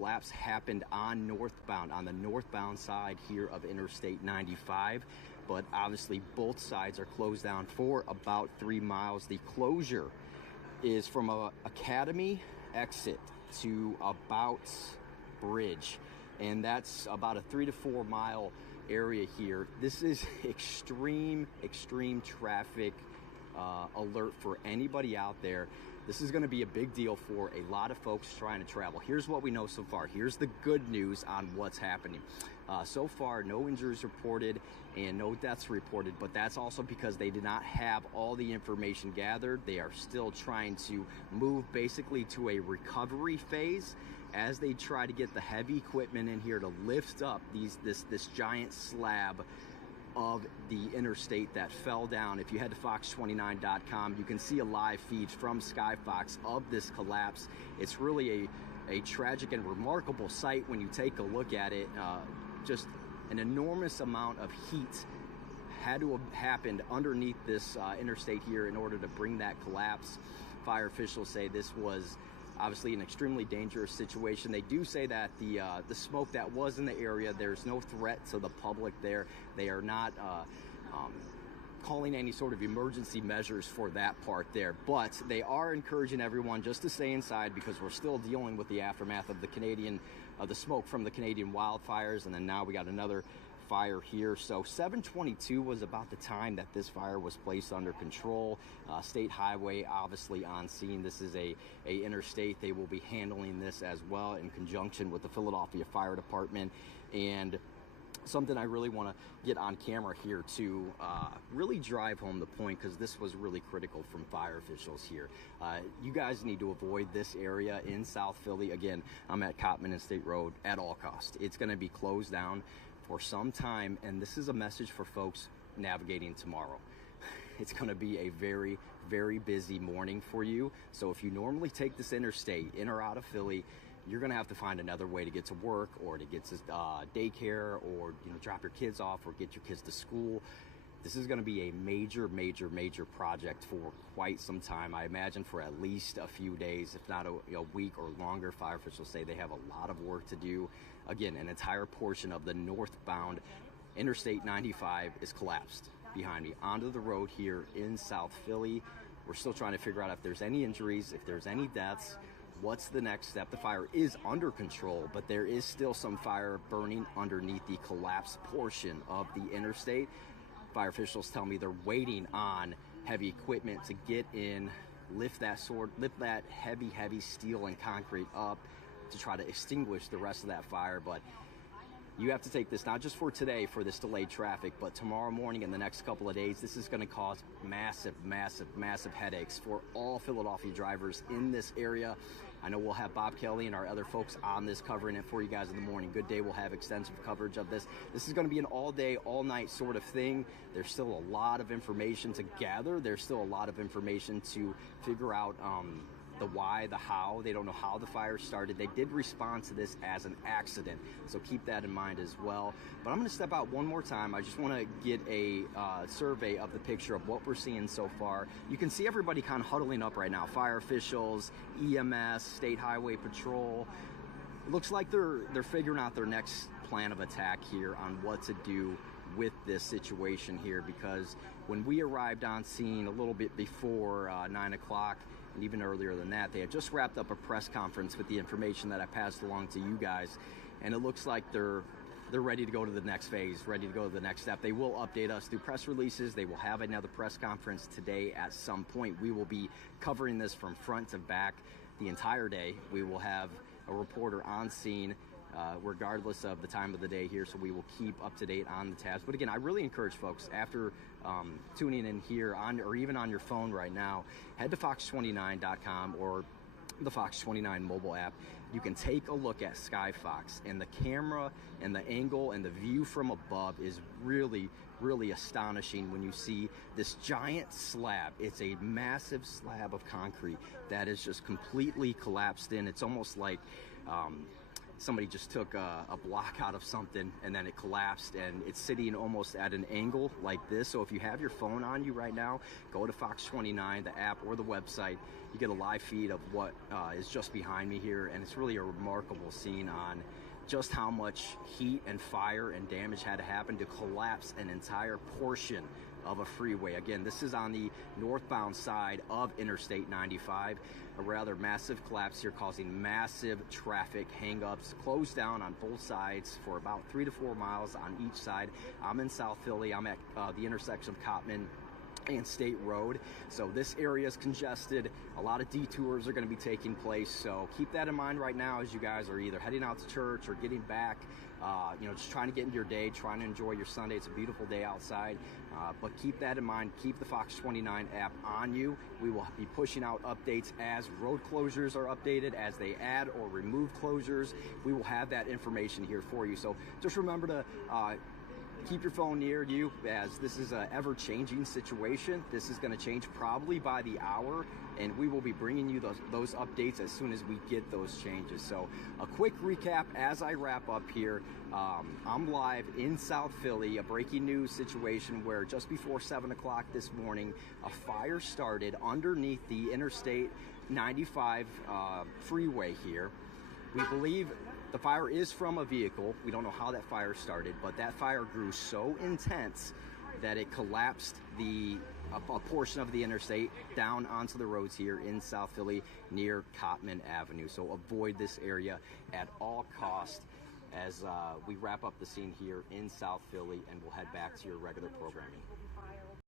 Collapse happened on the northbound side here of Interstate 95, but obviously both sides are closed down for about 3 miles. The closure is from a Academy exit to about Bridge, and that's about a 3 to 4 mile area here. This is extreme traffic alert for anybody out there. This is going to be a big deal for a lot of folks trying to travel. Here's what we know so far. Here's the good news on what's happening. So far, no injuries reported and no deaths reported, but that's also because they did not have all the information gathered. They are still trying to move basically to a recovery phase as they try to get the heavy equipment in here to lift up this giant slab of the interstate that fell down. If you head to fox29.com, you can see a live feed from Skyfox of this collapse. It's really a tragic and remarkable sight when you take a look at it. Just an enormous amount of heat had to have happened underneath this interstate here in order to bring that collapse. Fire officials say this was obviously an extremely dangerous situation. They do say that the smoke that was in the area, there's no threat to the public there. They are not calling any sort of emergency measures for that part there, but they are encouraging everyone just to stay inside because we're still dealing with the aftermath of the smoke from the Canadian wildfires, and then now we got another fire here. So 7:22 was about the time that this fire was placed under control. State Highway obviously on scene. This is a interstate. They will be handling this as well in conjunction with the Philadelphia Fire Department. And something I really want to get on camera here to really drive home the point, because this was really critical from fire officials here. You guys need to avoid this area in South Philly. Again, I'm at Cottman and State Road at all costs. It's going to be closed down for some time, and this is a message for folks navigating tomorrow. It's going to be a very busy morning for you. So if you normally take this interstate in or out of Philly, you're going to have to find another way to get to work or to get to daycare, or drop your kids off or get your kids to school. This is going to be a major project for quite some time. I imagine for at least a few days, if not a week or longer. Fire officials say they have a lot of work to do. Again, an entire portion of the northbound Interstate 95 is collapsed behind me onto the road here in South Philly. We're still trying to figure out if there's any injuries, if there's any deaths. What's the next step? The fire is under control, but there is still some fire burning underneath the collapsed portion of the interstate. Fire officials tell me they're waiting on heavy equipment to get in, lift that heavy steel and concrete up to try to extinguish the rest of that fire. But you have to take this not just for today, for this delayed traffic, but tomorrow morning and the next couple of days. This is going to cause massive headaches for all Philadelphia drivers in this area. I know we'll have Bob Kelly and our other folks on this covering it for you guys in the morning. Good Day will have extensive coverage of this. This is going to be an all day, all night sort of thing. There's still a lot of information to gather. There's still a lot of information to figure out the why, the how. They don't know how the fire started. They did respond to this as an accident, so keep that in mind as well. But I'm going to step out one more time. I just want to get a survey of the picture of what we're seeing so far. You can see everybody kind of huddling up right now. Fire officials, EMS, State Highway Patrol. It looks like they're figuring out their next plan of attack here on what to do with this situation here, because when we arrived on scene a little bit before 9 o'clock, and even earlier than that, they had just wrapped up a press conference with the information that I passed along to you guys, and it looks like they're ready to go to the next phase, ready to go to the next step. They will update us through press releases. They will have another press conference today at some point. We will be covering this from front to back the entire day. We will have a reporter on scene regardless of the time of the day here, so we will keep up to date on the tabs. But again, I really encourage folks, after tuning in here or even on your phone right now, head to fox29.com or the Fox 29 mobile app. You can take a look at Skyfox, and the camera and the angle and the view from above is really astonishing when you see this giant slab. It's a massive slab of concrete that is just completely collapsed in. It's almost like somebody just took a block out of something and then it collapsed, and it's sitting almost at an angle like this. So if you have your phone on you right now, go to Fox 29, the app or the website. You get a live feed of what is just behind me here, and it's really a remarkable scene on just how much heat and fire and damage had to happen to collapse an entire portion of a freeway. Again, this is on the northbound side of Interstate 95. A rather massive collapse here, causing massive traffic hangups, closed down on both sides for about 3 to 4 miles on each side. I'm in South Philly. I'm at the intersection of Cottman and State Road, so this area is congested. A lot of detours are going to be taking place, so keep that in mind right now as you guys are either heading out to church or getting back, just trying to get into your day, trying to enjoy your Sunday. It's a beautiful day outside, but keep that in mind. Keep the Fox 29 app on you. We will be pushing out updates as road closures are updated, as they add or remove closures. We will have that information here for you, so just remember to keep your phone near you, as this is an ever-changing situation. This is going to change probably by the hour, and we will be bringing you those updates as soon as we get those changes. So a quick recap as I wrap up here. I'm live in South Philly, a breaking news situation where just before 7 o'clock this morning, a fire started underneath the Interstate 95 freeway here. We believe the fire is from a vehicle. We don't know how that fire started, but that fire grew so intense that it collapsed a portion of the interstate down onto the roads here in South Philly near Cottman Avenue. So avoid this area at all costs as we wrap up the scene here in South Philly, and we'll head back to your regular programming.